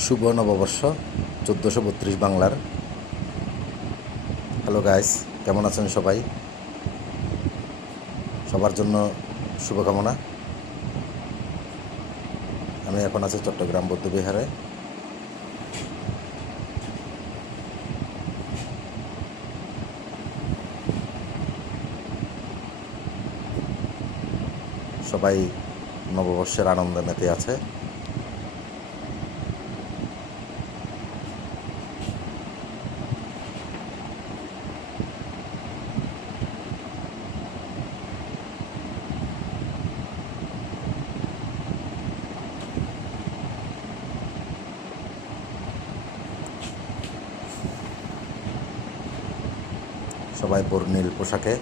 শুভ নববর্ষ 1432 বাংলার। Hello guys, কেমন আছেন সবাই? সবার জন্য শুভকামনা। আমি এখন আছি চট্টগ্রাম বৌদ্ধবিহারে। সবাই নববর্ষের আনন্দে মেতে আছে। সবাই বর্ণিল পোশাকে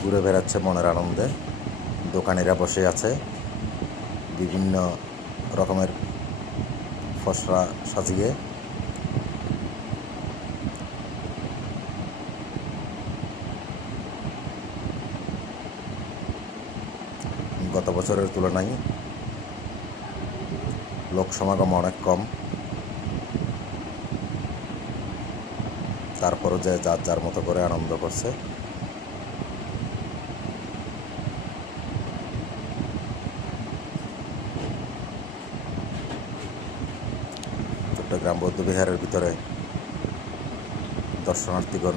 ঘুরে বেড়াচ্ছে মনের আনন্দে। দোকানিরা বসে আছে বিভিন্ন রকমের ফসরা সাজিয়ে। গত বছরের তুলনায় লোক সমাগম অনেক কম, তারপরও যে যার যার মতো করে আনন্দ করছে। চট্টগ্রাম বৌদ্ধবিহারের ভিতরে দর্শনার্থীগণ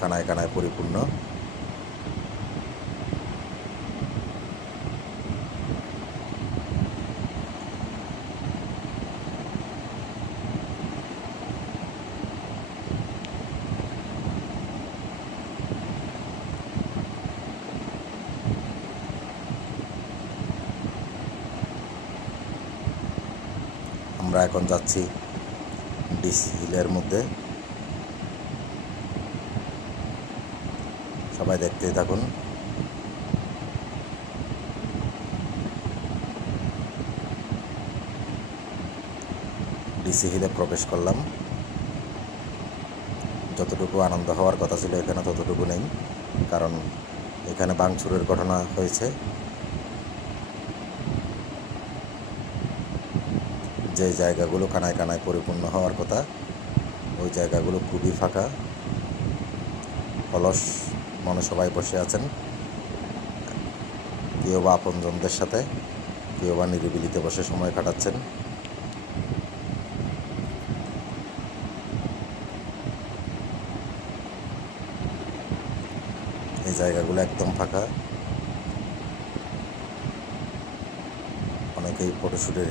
কানায় কানায় পরিপূর্ণ। আমরা এখন যাচ্ছি ডিসি হিলের মধ্যে। সবাই দেখতেই থাকুন। ডিসি হিলে প্রবেশ করলাম। যতটুকু আনন্দ হওয়ার কথা ছিল এখানে ততটুকু নেই, কারণ এখানে ভাঙচুরের ঘটনা হয়েছে। যে জায়গাগুলো কানায় কানায় পরিপূর্ণ হওয়ার কথা ওই জায়গাগুলো খুবই ফাঁকা, অলস মনে সবাই বসে আছেন। কেউ বা আপনজনদের সাথে, কেউ বা নিরিবিলিতে বসে সময় কাটাচ্ছেন। এই জায়গাগুলো একদম ফাঁকা। অনেকেই ফটোশ্যুটে